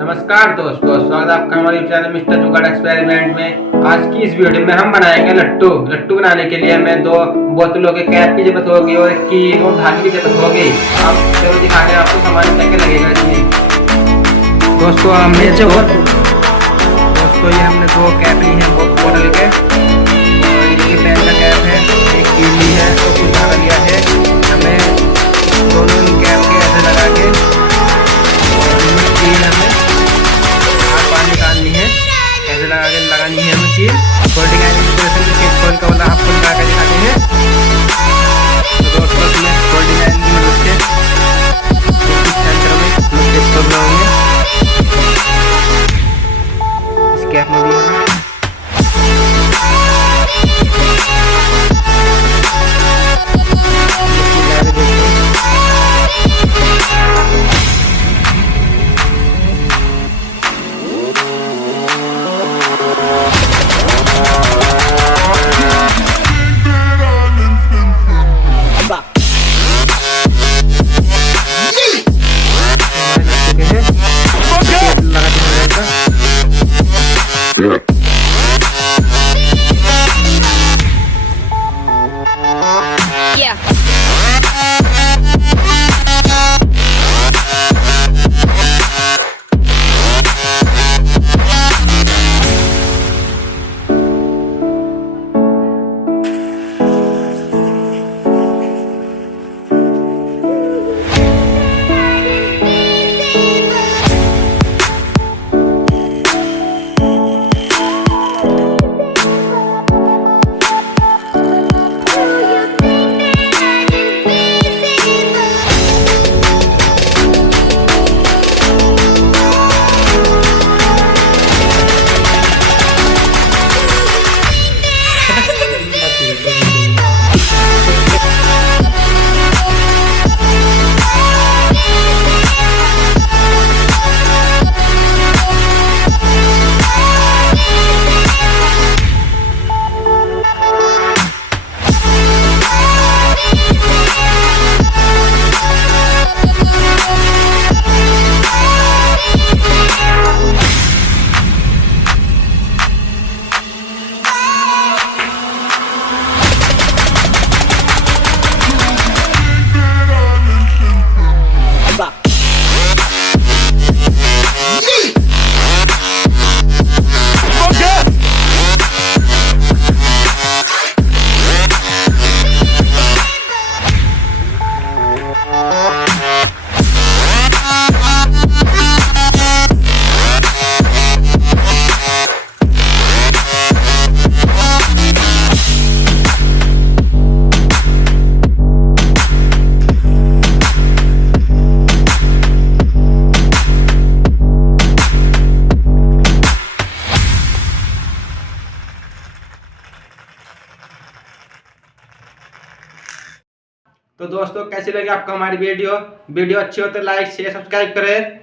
नमस्कार दोस्तों, स्वागत है आपका हमारे चैनल मिस्टर जुगाड़ एक्सपेरिमेंट में। आज की इस वीडियो में हम बनाएंगे लट्टू। लट्टू बनाने के लिए हमें 2 बोतलों के कैप की जरूरत होगी और एक कील और धागे की जरूरत होगी। अब चलो दिखाते हैं आपको सामान क्या क्या लगेगा इसमें। दोस्तों ये हमने 2 कैप ली है बोतल के, और ये पेन का कैप है, एक कील ली है और कुछ धागा लिया है। हमें दोनों कैप के ऐसे लगा के कील हमें पानी निकालनी है, ऐसे लगा के लगानी है हमें कील। फोल्डिंग आयरन की वजह से केक खोल का वाला आपको लगा के दिखाते हैं। तो दोस्तों इसमें फोल्डिंग आयरन की मदद से सेंटर में केक खोल लगाएंगे। इस कैप में भी है तो दोस्तों कैसी लगी आपको हमारी वीडियो अच्छी हो तो लाइक शेयर सब्सक्राइब करें।